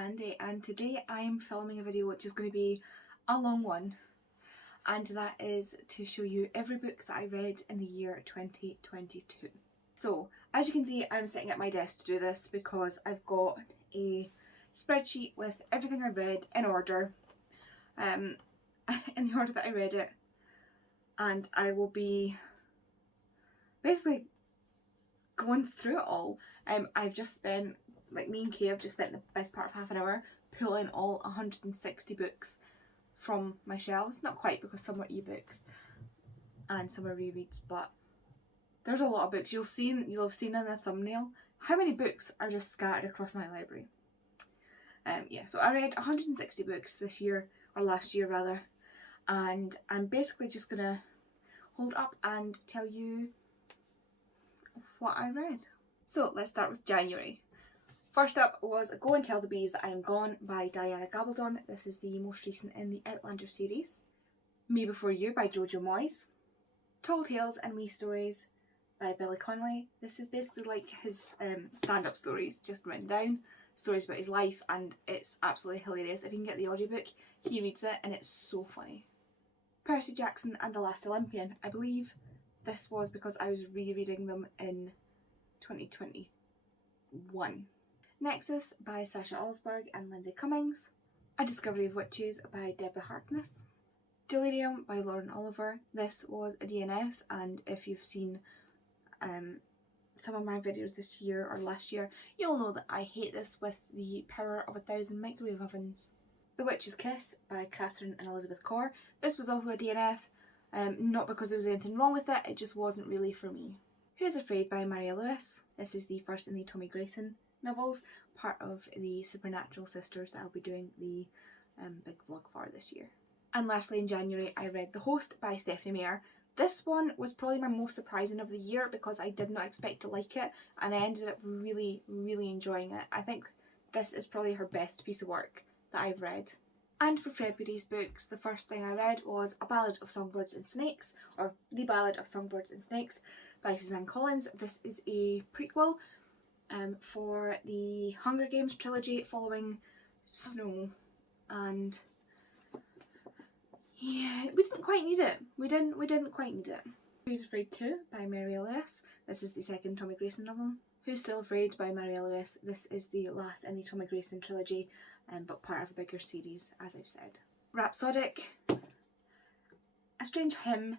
Andy, and today I am filming a video which is going to be a long one, and that is to show you every book that I read in the year 2022. So as you can see, I'm sitting at my desk to do this because I've got a spreadsheet with everything I read in order, in the order that I read it, and I will be basically going through it all. I've just spent, me and Kay have just spent the best part of half an hour pulling all 160 books from my shelves. Not quite, because some are ebooks and some are rereads, but there's a lot of books. You'll have seen in the thumbnail how many books are just scattered across my library. Yeah, so I read 160 books this year, or last year rather, and I'm basically just gonna hold up and tell you what I read. So let's start with January. First up was Go and Tell the Bees That I Am Gone by Diana Gabaldon. This is the most recent in the Outlander series. Me Before You by Jojo Moyes. Tall Tales and Me Stories by Billy Connolly. This is basically like his stand-up stories, just written down, stories about his life, and it's absolutely hilarious. If you can get the audiobook, he reads it and it's so funny. Percy Jackson and the Last Olympian. I believe this was because I was rereading them in 2021. Nexus by Sasha Alsberg and Lindsay Cummings. A Discovery of Witches by Deborah Harkness. Delirium by Lauren Oliver. This was a DNF, and if you've seen some of my videos this year or last year, you'll know that I hate this with the power of 1,000 microwave ovens. The Witch's Kiss by Catherine and Elizabeth Corr. This was also a DNF, not because there was anything wrong with it, it just wasn't really for me. Who's Afraid by Maria Lewis. This is the first in the Tommy Grayson novels, part of the Supernatural Sisters that I'll be doing the big vlog for this year. And lastly, in January, I read The Host by Stephanie Meyer. This one was probably my most surprising of the year because I did not expect to like it, and I ended up really, really enjoying it. I think this is probably her best piece of work that I've read. And for February's books, the first thing I read was A Ballad of Songbirds and Snakes, or The Ballad of Songbirds and Snakes by Suzanne Collins. This is a prequel for the Hunger Games trilogy following Snow, and yeah, we didn't quite need it. We didn't quite need it. Who's Afraid 2 by Maria Lewis. This is the second Tommy Grayson novel. Who's Still Afraid by Maria Lewis. This is the last in the Tommy Grayson trilogy, but part of a bigger series, as I've said. Rhapsodic, A Strange Hymn,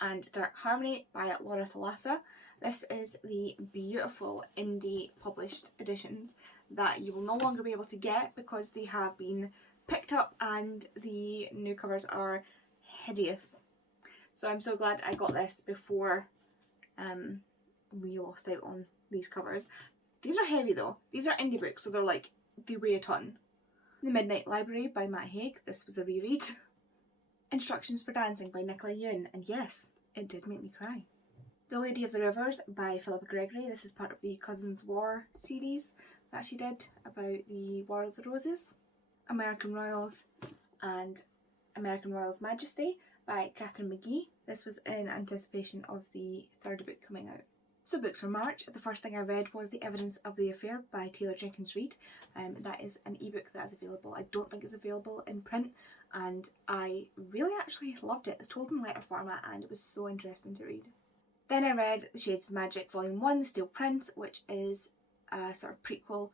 and Dark Harmony by Laura Thalassa. This is the beautiful indie published editions that you will no longer be able to get because they have been picked up and the new covers are hideous. So I'm so glad I got this before we lost out on these covers. These are heavy though. These are indie books, so they're like, they weigh a ton. The Midnight Library by Matt Haig. This was a reread. Instructions for Dancing by Nicola Yoon, and yes, it did make me cry. The Lady of the Rivers by Philippa Gregory. This is part of the Cousins War series that she did about the War of the Roses. American Royals and American Royals Majesty by Catherine McGee. This was in anticipation of the third book coming out. So books for March. The first thing I read was The Evidence of the Affair by Taylor Jenkins Reid. That is an ebook that is available. I don't think it's available in print, and I really actually loved it. It's told in letter format and it was so interesting to read. Then I read The Shades of Magic Volume 1, The Steel Prince, which is a sort of prequel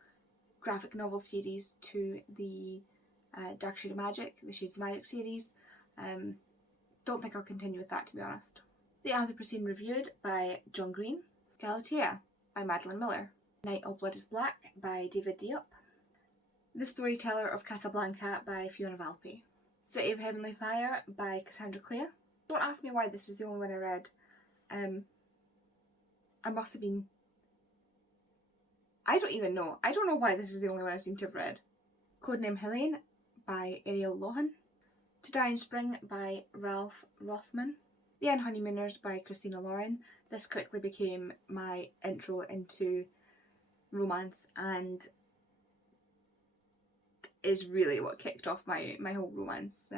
graphic novel series to the Dark Shade of Magic, the Shades of Magic series. Don't think I'll continue with that, to be honest. The Anthropocene Reviewed by John Green. Galatea by Madeline Miller. Night All Blood is Black by David Diop. The Storyteller of Casablanca by Fiona Valpy. City of Heavenly Fire by Cassandra Clare. Don't ask me why this is the only one I read. I must have been... I don't even know. I don't know why this is the only one I seem to have read. Codename Helene by Ariel Lohan. To Die in Spring by Ralph Rothman. The Honeymooners by Christina Lauren. This quickly became my intro into romance and is really what kicked off my whole romance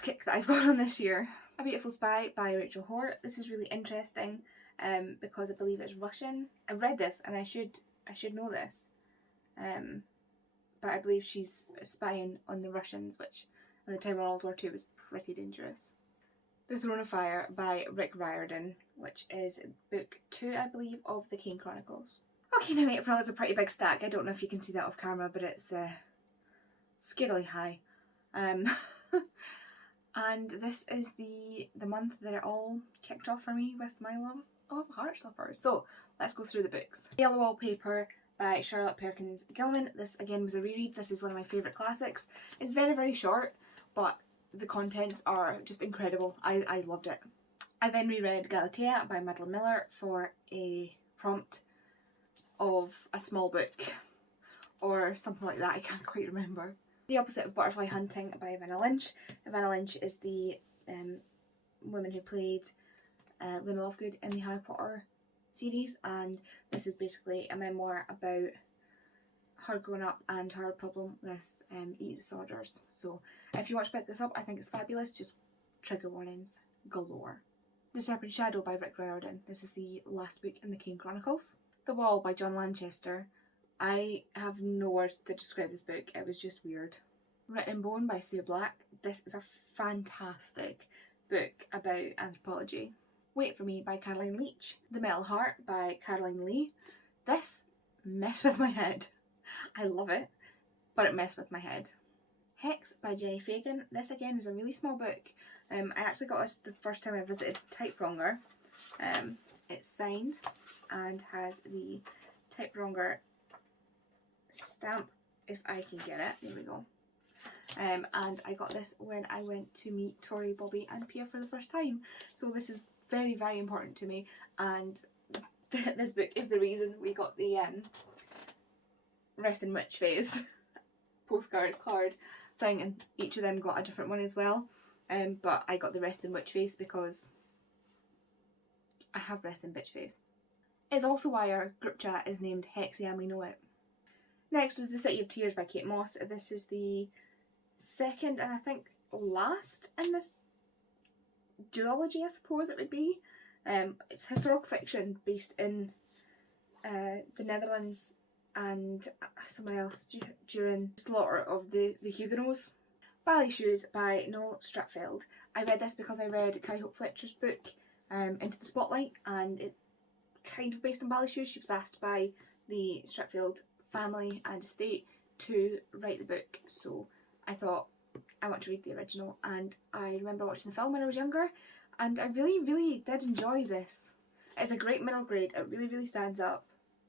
kick that I've got on this year. A Beautiful Spy by Rachel Hort. This is really interesting because I believe it's Russian. I read this and I should know this. but I believe she's spying on the Russians, which at the time of World War II was pretty dangerous. The Throne of Fire by Rick Riordan, which is book 2, I believe, of the Kane Chronicles. Okay, now April is a pretty big stack. I don't know if you can see that off camera, but it's scarily high. And this is the month that it all kicked off for me with my love of Heartstopper. So let's go through the books. Yellow Wallpaper by Charlotte Perkins Gilman. This again was a reread. This is one of my favourite classics. It's very, very short, but the contents are just incredible. I loved it. I then reread Galatea by Madeline Miller for a prompt of a small book or something like that. I can't quite remember. The Opposite of Butterfly Hunting by Evanna Lynch. Evanna Lynch is the woman who played Luna Lovegood in the Harry Potter series, and this is basically a memoir about her growing up and her problem with eating disorders. So if you want to pick this up, I think it's fabulous. Just trigger warnings galore. The Serpent Shadow by Rick Riordan. This is the last book in the Kane Chronicles. The Wall by John Lanchester. I have no words to describe this book. It was just weird. Written in Bone by Sue Black. This is a fantastic book about anthropology. Wait for Me by Caroline Leach. The Metal Heart by Caroline Lee. This messed with my head. I love it, but it messed with my head. Hex by Jenny Fagan. This again is a really small book. I actually got this the first time I visited Typewronger. It's signed and has the Typewronger stamp, if I can get it. There we go. And I got this when I went to meet Tori, Bobby and Pia for the first time. So this is very, very important to me, and this book is the reason we got the Rest in Witch phase postcard card thing, and each of them got a different one as well. But I got the Rest in Witch face because I have Rest in Bitch face. It's also why our group chat is named Hex Yeah We Know It. Next was The City of Tears by Kate Moss. This is the second and I think last in this duology, I suppose it would be. It's historical fiction based in the Netherlands and somewhere else during the slaughter of the Huguenots. Ballet Shoes by Noel Stratfeld. I read this because I read Carrie Hope Fletcher's book, Into the Spotlight, and it's kind of based on ballet shoes. She was asked by the Stratfeld family and estate to write the book, so I thought I want to read the original, and I remember watching the film when I was younger, and I really, really did enjoy this. It's a great middle grade. It really, really stands up.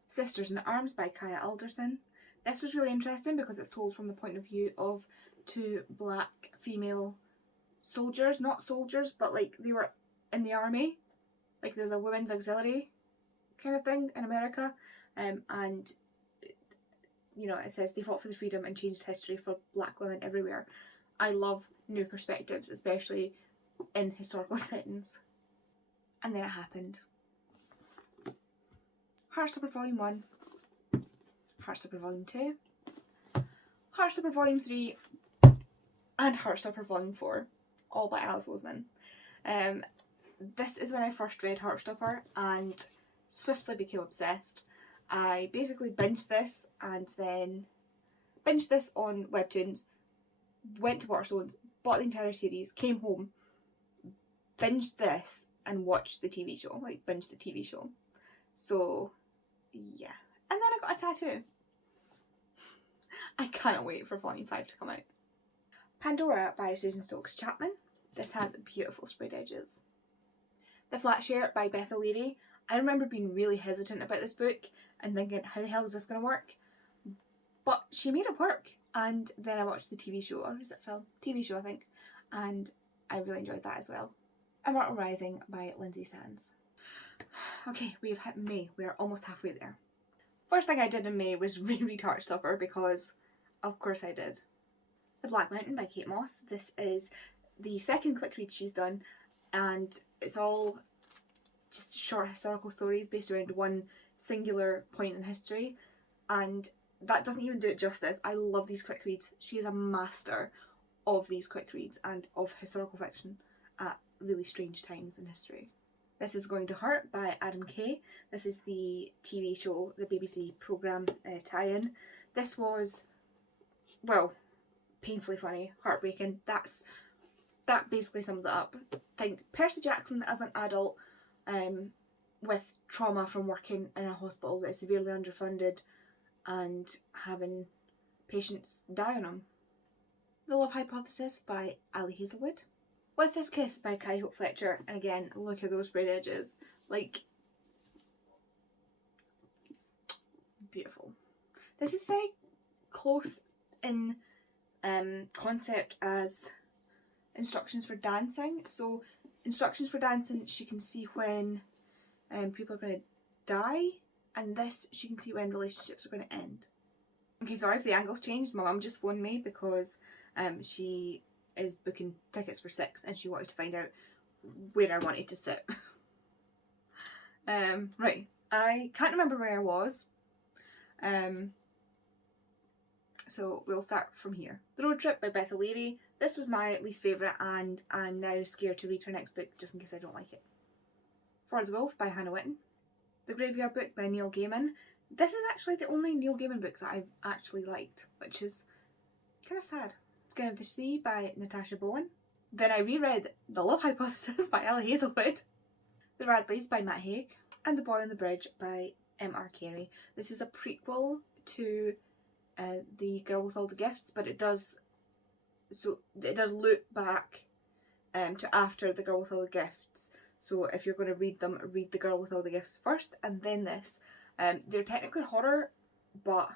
Sisters in Arms by Kaya Alderson. This was really interesting because it's told from the point of view of two black female soldiers, not soldiers, but like they were in the army. Like there's a women's auxiliary kind of thing in America, and you know, it says they fought for the freedom and changed history for black women everywhere. I love new perspectives, especially in historical settings. And then it happened. Heartstopper Volume 1, Heartstopper Volume 2, Heartstopper Volume 3, and Heartstopper Volume 4, all by Alice Oseman. This is when I first read Heartstopper and swiftly became obsessed. I basically binged this and then binged this on Webtoons, went to Waterstones, bought the entire series, came home, binged this and watched the TV show, like binged the TV show. So yeah, and then I got a tattoo. I cannot wait for Volume 5 to come out. Pandora by Susan Stokes Chapman. This has beautiful sprayed edges. The Flat Share by Beth O'Leary. I remember being really hesitant about this book and thinking, how the hell is this going to work? But she made it work, and then I watched the TV show, or is it film? TV show, I think, and I really enjoyed that as well. Immortal Rising by Lindsay Sands. Okay, we have hit May. We are almost halfway there. First thing I did in May was reread Heartstopper because, of course I did. The Black Mountain by Kate Moss. This is the second quick read she's done, and it's all just short historical stories based around one singular point in history, and that doesn't even do it justice. I love these quick reads. She is a master of these quick reads and of historical fiction at really strange times in history. This is Going to Hurt by Adam Kay. This is the TV show, the BBC programme tie-in. This was, well, painfully funny, heartbreaking. That basically sums it up. Think Percy Jackson as an adult with trauma from working in a hospital that is severely underfunded and having patients die on him. The Love Hypothesis by Ali Hazelwood. With This Kiss by Carrie Hope Fletcher. And again, look at those sprayed edges. Like, beautiful. This is very close in concept as Instructions for Dancing. So Instructions for Dancing, she can see when people are going to die, and this she can see when relationships are going to end. Okay, sorry if the angle's changed. My mum just phoned me because she is booking tickets for 6 and she wanted to find out where I wanted to sit. Right, I can't remember where I was. So we'll start from here. The Road Trip by Beth O'Leary. This was my least favourite and I'm now scared to read her next book just in case I don't like it. For the Wolf by Hannah Whitten. The Graveyard Book by Neil Gaiman. This is actually the only Neil Gaiman book that I've actually liked, which is kind of sad. Skin of the Sea by Natasha Bowen. Then I reread The Love Hypothesis by Ali Hazelwood. The Radleys by Matt Haig. And The Boy on the Bridge by M.R. Carey. This is a prequel to The Girl with All the Gifts, but it does loop back to after The Girl with All the Gifts. So if you're going to read them, read The Girl with All the Gifts first and then this. They're technically horror, but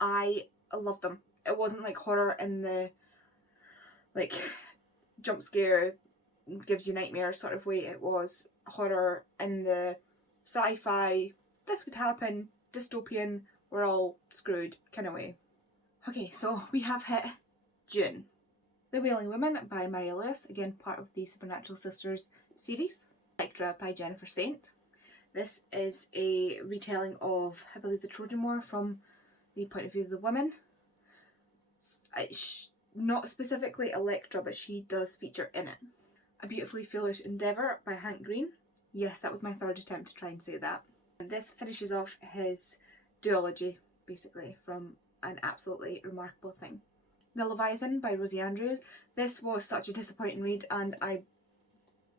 I love them. It wasn't like horror in the like jump scare, gives you nightmares sort of way. It was horror in the sci-fi, this could happen, dystopian, we're all screwed kind of way. Okay, so we have hit June. The Wailing Woman by Mary Lewis, again part of the Supernatural Sisters series. Electra by Jennifer Saint. This is a retelling of, I believe, the Trojan War from the point of view of the women. Not specifically Electra, but she does feature in it. A Beautifully Foolish Endeavour by Hank Green. Yes, that was my third attempt to try and say that. And this finishes off his duology, basically, from an absolutely remarkable thing. The Leviathan by Rosie Andrews. This was such a disappointing read, and I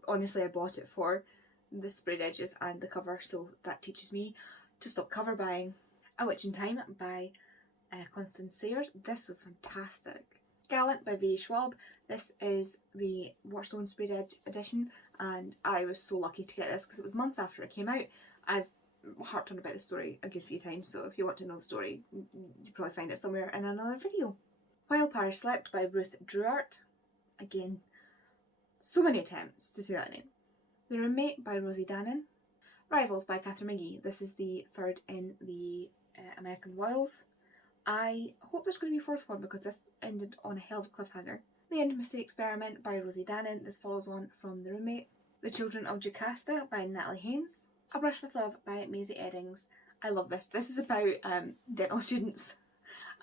bought it for the sprayed edges and the cover, so that teaches me to stop cover buying. A Witch in Time by Constance Sayers. This was fantastic. Gallant by V. Schwab. This is the Watchstone sprayed edge edition, and I was so lucky to get this because it was months after it came out. I've harped on about the story a good few times, so if you want to know the story, you probably find it somewhere in another video. While Paris Slept by Ruth Druart. Again, so many attempts to say that name. The Roommate by Rosie Dannon. Rivals by Catherine McGee. This is the third in the American Royals. I hope there's going to be a fourth one because this ended on a hell of a cliffhanger. The Intimacy Experiment by Rosie Dannon. This follows on from The Roommate. The Children of Jocasta by Natalie Haynes. A Brush with Love by Maisie Eddings. I love this. This is about dental students,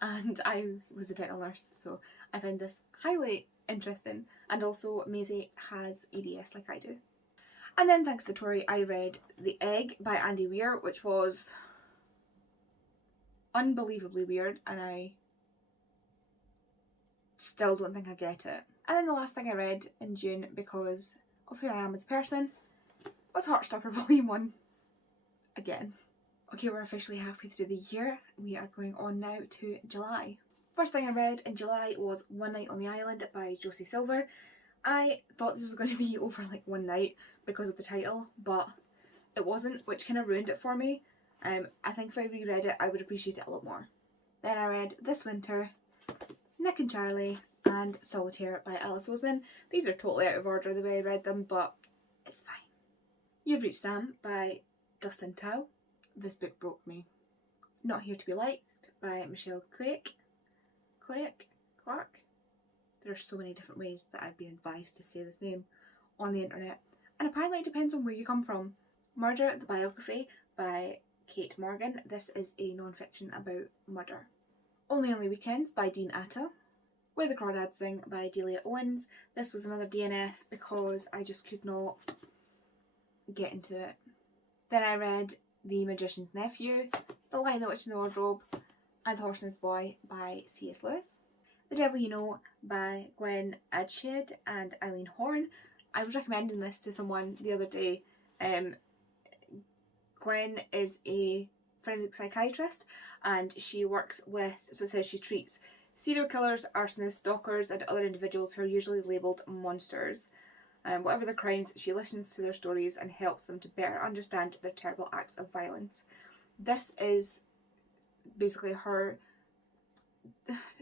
and I was a dental nurse, so I found this highly interesting. And also Maisie has EDS like I do. And then thanks to Tori, I read The Egg by Andy Weir, which was unbelievably weird, and I still don't think I get it. And then the last thing I read in June, because of who I am as a person, was Heartstopper Volume 1 again. Okay, we're officially halfway through the year. We are going on now to July. First thing I read in July was One Night on the Island by Josie Silver. I thought this was going to be over like one night because of the title, but it wasn't, which kind of ruined it for me. I think if I reread it, I would appreciate it a lot more. Then I read This Winter, Nick and Charlie, and Solitaire by Alice Oseman. These are totally out of order the way I read them, but it's fine. You've Reached Sam by Dustin Tao. This book broke me. Not Here to Be Liked by Michelle Quark. There's so many different ways that I've been advised to say this name on the internet, and apparently it depends on where you come from. Murder, the Biography by Kate Morgan. This is a non-fiction about murder. Only Weekends by Dean Atta. Where the Crawdads Sing by Delia Owens. This was another DNF because I just could not get into it. Then I read The Magician's Nephew, The Lion, the Witch and the Wardrobe, and The Horseman's Boy by C.S. Lewis. The Devil You Know by Gwen Adshed and Eileen Horn. I was recommending this to someone the other day. Gwen is a forensic psychiatrist and she works with, so it says she treats serial killers, arsonists, stalkers and other individuals who are usually labelled monsters. Whatever their crimes, she listens to their stories and helps them to better understand their terrible acts of violence. This is basically her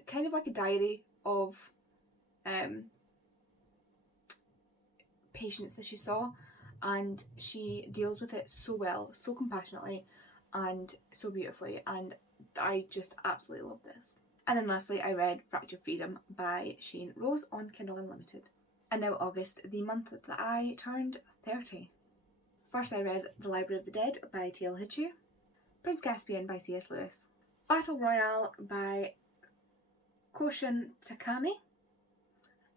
kind of like a diary of patients that she saw, and she deals with it so well, so compassionately and so beautifully, and I just absolutely love this. And then lastly, I read Fractured Freedom by Shane Rose on Kindle Unlimited. And now August, the month that I turned 30. First I read The Library of the Dead by T.L. Hitchu, Prince Caspian by C.S. Lewis, Battle Royale by Koshin Takami.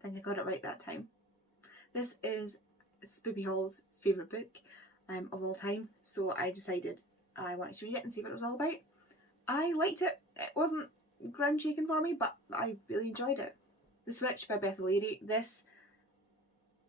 I think I got it right that time. This is Spoopy Hall's favourite book of all time, so I decided I wanted to read it and see what it was all about. I liked it. It wasn't ground shaking for me, but I really enjoyed it. The Switch by Beth O'Leary. This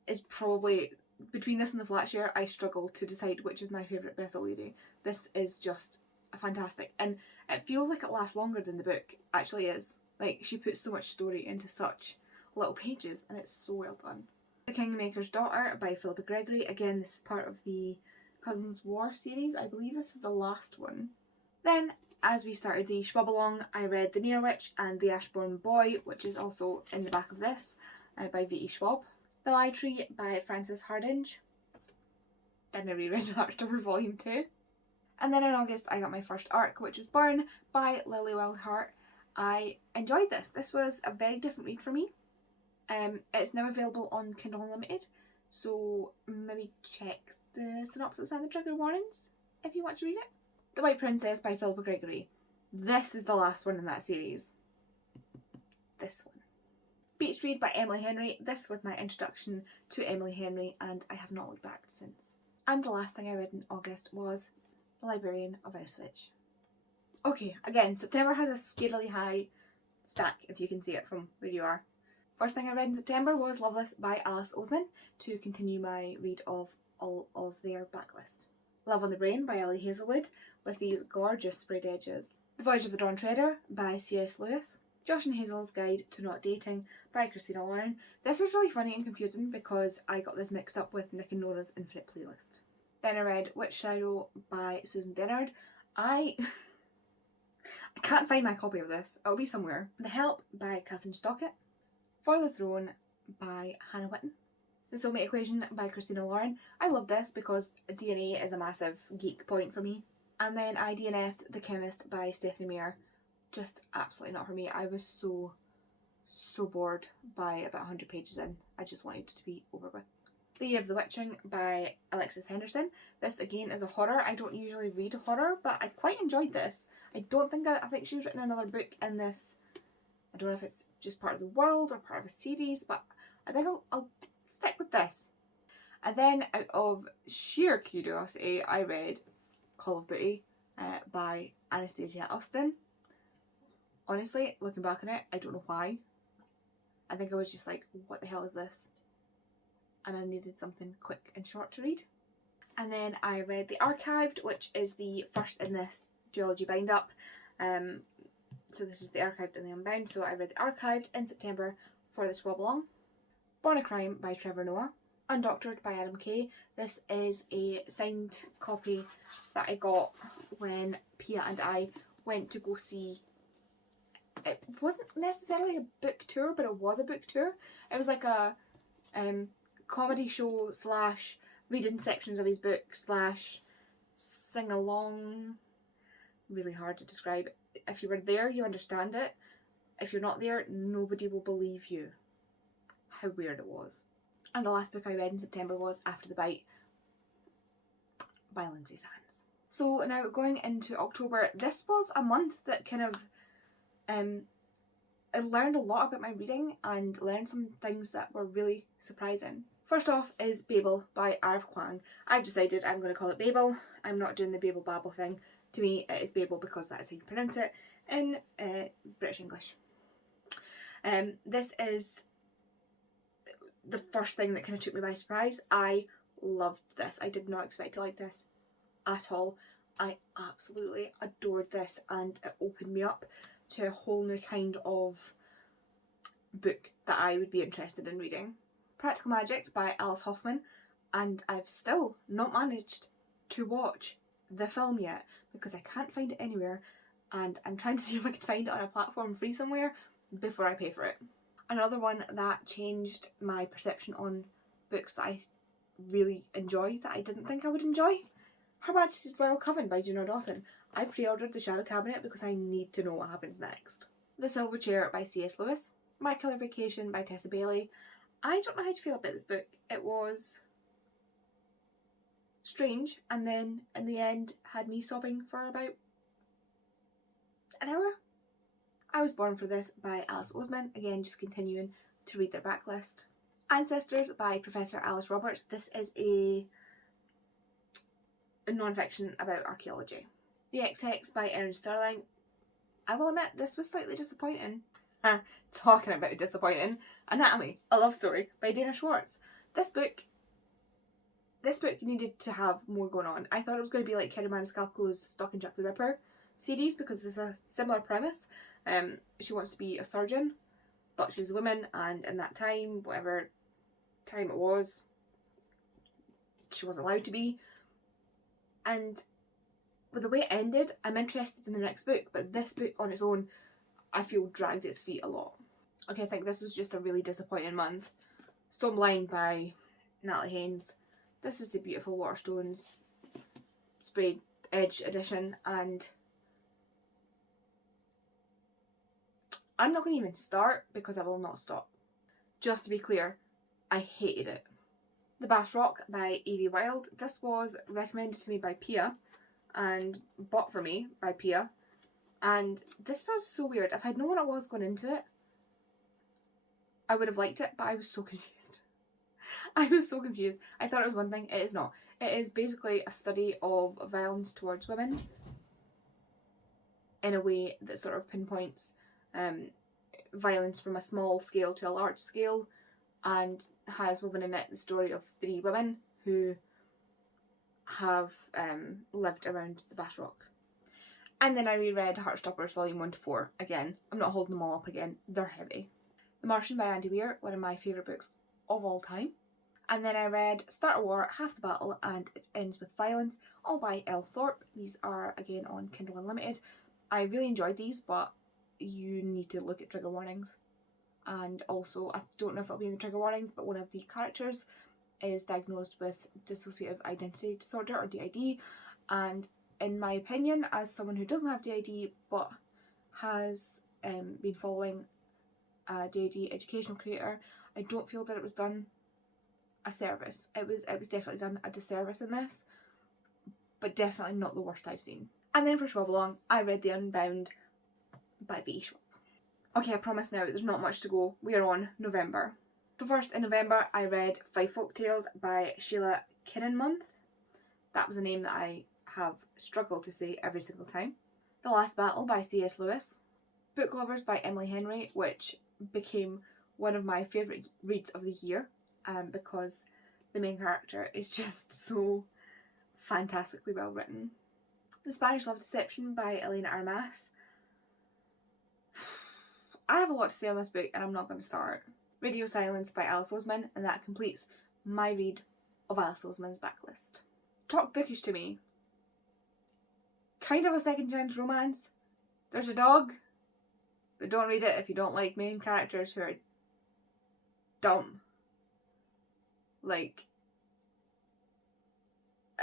is probably, between this and The Flatshare, I struggle to decide which is my favourite Beth O'Leary. This is just fantastic, and it feels like it lasts longer than the book actually is. Like, she puts so much story into such little pages and it's so well done. The Kingmaker's Daughter by Philippa Gregory. Again, this is part of the Cousins War series. I believe this is the last one. Then, as we started the Schwab along, I read The Near Witch and The Ashbourne Boy, which is also in the back of this, by V.E. Schwab. The Lie Tree by Frances Hardinge. Then I reread Heartstopper Volume 2. And then in August I got my first ARC, which was Burn by Lily Wildheart. I enjoyed this. This was a very different read for me. It's now available on Kindle Unlimited, so maybe check the synopsis and the trigger warnings if you want to read it. The White Princess by Philippa Gregory. This is the last one in that series. This one. Beach Read by Emily Henry. This was my introduction to Emily Henry and I have not looked back since. And the last thing I read in August was The Librarian of Auschwitz. Okay, again, September has a scarily high stack if you can see it from where you are. First thing I read in September was Loveless by Alice Oseman, to continue my read of all of their backlist. Love on the Brain by Ellie Hazelwood, with these gorgeous sprayed edges. The Voyage of the Dawn Treader by C.S. Lewis. Josh and Hazel's Guide to Not Dating by Christina Lauren. This was really funny and confusing because I got this mixed up with Nick and Nora's Infinite Playlist. Then I read Witch Shadow by Susan Dennard. I can't find my copy of this. It'll be somewhere. The Help by Catherine Stockett. For the Throne by Hannah Whitten. The Soulmate Equation by Christina Lauren. I love this because DNA is a massive geek point for me. And then I DNF'd The Chemist by Stephanie Meyer. Just absolutely not for me. I was so bored by about 100 pages in. I just wanted it to be over with. The Year of the Witching by Alexis Henderson. This again is a horror. I don't usually read horror, but I quite enjoyed this. I think she's written another book in this. I don't know if it's just part of the world or part of a series, but I think I'll stick with this. And then out of sheer curiosity, I read Call of Booty by Anastasia Austin. Honestly, looking back on it, I don't know why. I think I was just like, what the hell is this? And I needed something quick and short to read. And then I read The Archived, which is the first in this duology bind-up. So this is the Archived and the Unbound. So I read The Archived in September for this Rob Along. Born a Crime by Trevor Noah. Undoctored by Adam Kay. This is a signed copy that I got when Pia and I went to go see. It wasn't necessarily a book tour, but it was a book tour. It was like a comedy show / reading sections of his book / sing along. Really hard to describe. If you were there, you understand it. If you're not there, nobody will believe you. How weird it was. And the last book I read in September was After the Bite by Lindsay Sands. So now going into October, this was a month that kind of I learned a lot about my reading and learned some things that were really surprising. First off is Babel by Arv Kwang. I've decided I'm going to call it Babel. I'm not doing the Babel Babel thing. To me, it is Babel because that is how you pronounce it. in British English. This is the first thing that kind of took me by surprise. I loved this. I did not expect to like this at all. I absolutely adored this, and it opened me up to a whole new kind of book that I would be interested in reading. Practical Magic by Alice Hoffman, and I've still not managed to watch the film yet because I can't find it anywhere, and I'm trying to see if I can find it on a platform free somewhere before I pay for it. Another one that changed my perception on books that I really enjoy that I didn't think I would enjoy. Her Majesty's Royal Coven by Juno Dawson. I've pre-ordered The Shadow Cabinet because I need to know what happens next. The Silver Chair by C.S. Lewis. My Killer Vacation by Tessa Bailey. I don't know how to feel about this book. It was strange, and then in the end had me sobbing for about an hour. I Was Born for This by Alice Oseman. Again, just continuing to read their backlist. Ancestors by Professor Alice Roberts. This is a non-fiction about archaeology. The Ex-Hex by Erin Sterling. I will admit, this was slightly disappointing. Talking about disappointing. Anatomy, a Love Story by Dana Schwartz. This book needed to have more going on. I thought it was going to be like Kerry Maniscalco's Stalking Jack the Ripper series because it's a similar premise. She wants to be a surgeon, but she's a woman, and in that time, whatever time it was, she wasn't allowed to be. And with the way it ended, I'm interested in the next book, but this book on its own, I feel dragged its feet a lot. Okay, I think this was just a really disappointing month. Stone Blind by Natalie Haynes. This is the beautiful Waterstones sprayed edge edition, and I'm not going to even start because I will not stop. Just to be clear, I hated it. The Bass Rock by Evie Wilde. This was recommended to me by Pia and bought for me by Pia. And this was so weird. If I'd known what it was going into it, I would have liked it, but I was so confused. I was so confused. I thought it was one thing. It is not. It is basically a study of violence towards women in a way that sort of pinpoints violence from a small scale to a large scale, and has woven in it the story of 3 women who have lived around the Bass Rock. And then I reread Heartstoppers Volume 1 to 4 again. I'm not holding them all up again, they're heavy. The Martian by Andy Weir, one of my favourite books of all time. And then I read Start a War, Half the Battle, and It Ends with Violence, all by Elle Thorpe. These are again on Kindle Unlimited. I really enjoyed these, but you need to look at trigger warnings. And also, I don't know if it'll be in the trigger warnings, but one of the characters is diagnosed with dissociative identity disorder, or DID, and in my opinion, as someone who doesn't have DID but has been following a DID educational creator, I don't feel that it was done a service. It was definitely done a disservice in this, but definitely not the worst I've seen. And then for Schwab Along, I read The Unbound by V. Schwab. Okay, I promise now there's not much to go. We are on November. So first in November, I read 5 Folktales by Sheila Kinnenmonth. That was a name that I have struggled to say every single time. The Last Battle by C.S. Lewis. Book Lovers by Emily Henry, which became one of my favourite reads of the year because the main character is just so fantastically well written. The Spanish Love Deception by Elena Armas. I have a lot to say on this book and I'm not going to start. Radio Silence by Alice Oseman, and that completes my read of Alice Oseman's backlist. Talk bookish to me. Kind of a second chance romance. There's a dog, but don't read it if you don't like main characters who are dumb. Like,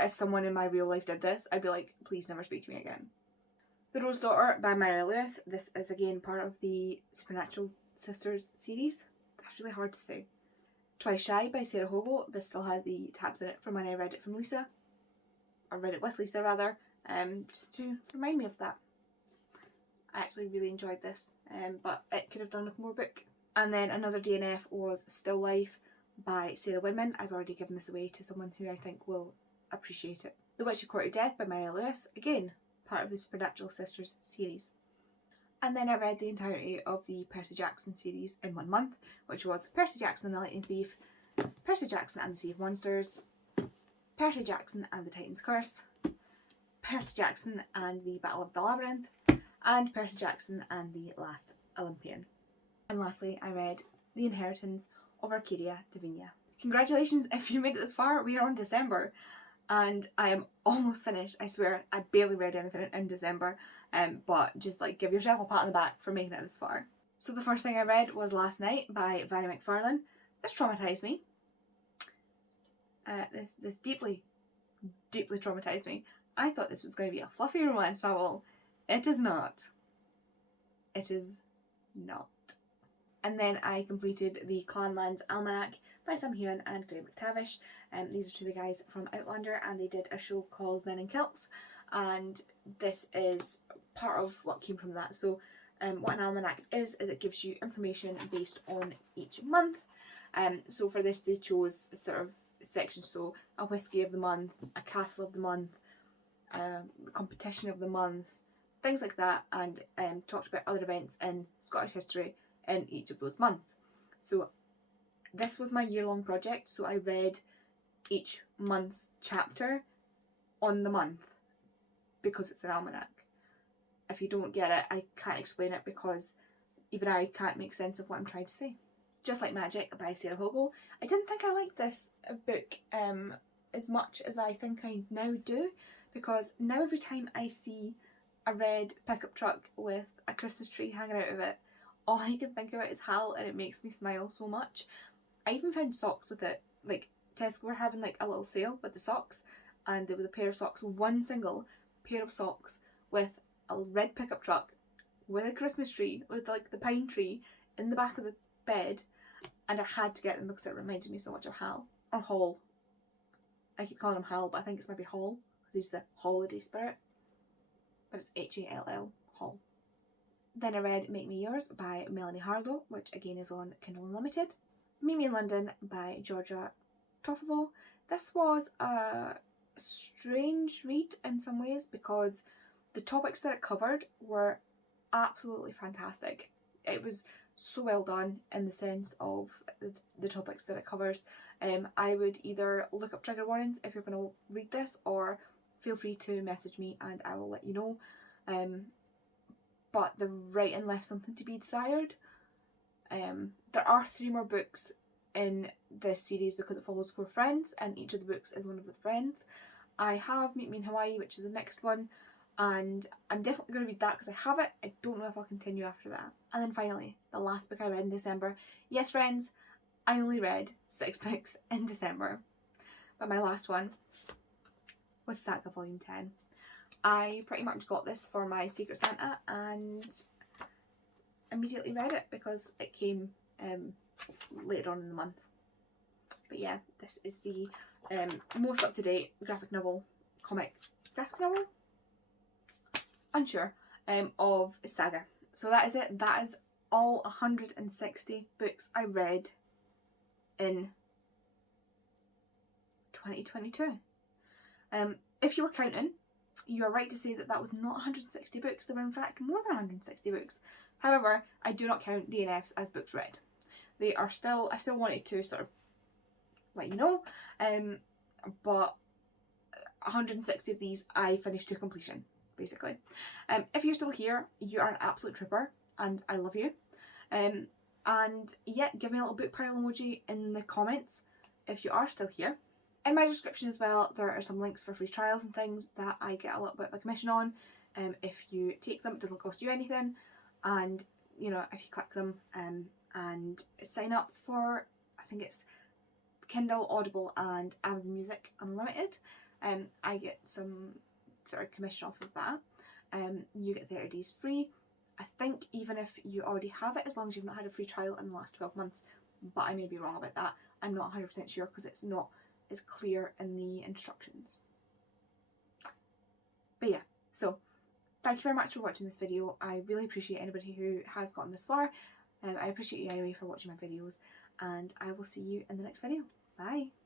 if someone in my real life did this, I'd be like, please never speak to me again. The Rose Daughter by Mary Lewis. This is again part of the Supernatural Sisters series. That's really hard to say. Twice Shy by Sarah Hogle. This still has the tabs in it from when I read it from Lisa. Or read it with Lisa rather. Just to remind me of that. I actually really enjoyed this, but it could have done with more book. And then another DNF was Still Life by Sarah Winman. I've already given this away to someone who I think will appreciate it. The Witch Who Courted Death by Mary Lewis. Again, part of the Supernatural Sisters series. And then I read the entirety of the Percy Jackson series in 1 month, which was Percy Jackson and the Lightning Thief, Percy Jackson and the Sea of Monsters, Percy Jackson and the Titan's Curse, Percy Jackson and the Battle of the Labyrinth, and Percy Jackson and the Last Olympian. And lastly, I read The Inheritance of Arcadia Divina. Congratulations if you made it this far. We are on December and I am almost finished. I swear I barely read anything in December, but just like give yourself a pat on the back for making it this far. So the first thing I read was Last Night by Vanny McFarlane. This traumatised me. This deeply traumatised me. I thought this was going to be a fluffy romance novel. It is not. It is not. And then I completed the Clanlands Almanac by Sam Heughan and Graham McTavish. These are two of the guys from Outlander, and they did a show called Men in Kilts, and this is part of what came from that. So what an almanac is it gives you information based on each month. So for this they chose sort of sections, so a whiskey of the month, a castle of the month, competition of the month, things like that, and talked about other events in Scottish history in each of those months. So this was my year-long project, so I read each month's chapter on the month because it's an almanac. If you don't get it, I can't explain it because even I can't make sense of what I'm trying to say. Just Like Magic by Sarah Hogle. I didn't think I liked this book as much as I think I now do, because now every time I see a red pickup truck with a Christmas tree hanging out of it, all I can think about is Hal, and it makes me smile so much. I even found socks with it. Like Tesco were having like a little sale with the socks, and there was a pair of socks, one single pair of socks with a red pickup truck with a Christmas tree, with like the pine tree in the back of the bed, and I had to get them because it reminded me so much of Hal. Or Hall. I keep calling him Hal, but I think it's maybe Hall because he's the holiday spirit. But it's H-A-L-L, Hall. Then I read Make Me Yours by Melanie Harlow, which again is on Kindle Unlimited. Meet Me in London by Georgia Toffolo. This was a strange read in some ways because the topics that it covered were absolutely fantastic. It was so well done in the sense of the topics that it covers. I would either look up trigger warnings if you're going to read this, or feel free to message me and I will let you know. But the writing left something to be desired. There are 3 more books in this series because it follows 4 friends, and each of the books is one of the friends. I have Meet Me in Hawaii, which is the next one, and I'm definitely going to read that because I have it. I don't know if I'll continue after that. And then finally, the last book I read in December. Yes, friends, I only read 6 books in December, but my last one was Saga Volume 10. I pretty much got this for my Secret Santa and immediately read it because it came later on in the month. But yeah, this is the most up-to-date graphic novel, unsure, of Saga. So that is it. That is all 160 books I read in 2022. If you were counting, you are right to say that that was not 160 books. There were in fact more than 160 books. However, I do not count DNFs as books read. They are still, I still wanted to sort of let you know, but 160 of these I finished to completion, basically. If you're still here, you are an absolute trooper and I love you. And yeah, give me a little book pile emoji in the comments if you are still here. In my description as well, there are some links for free trials and things that I get a little bit of a commission on. If you take them, it doesn't cost you anything, and you know, if you click them and sign up for, I think it's Kindle, Audible and Amazon Music Unlimited, I get some sort of commission off of that. You get 30 days free. I think even if you already have it, as long as you've not had a free trial in the last 12 months, but I may be wrong about that. I'm not 100% sure because it's not as clear in the instructions. But yeah, so thank you very much for watching this video. I really appreciate anybody who has gotten this far. I appreciate you anyway for watching my videos, and I will see you in the next video. Bye!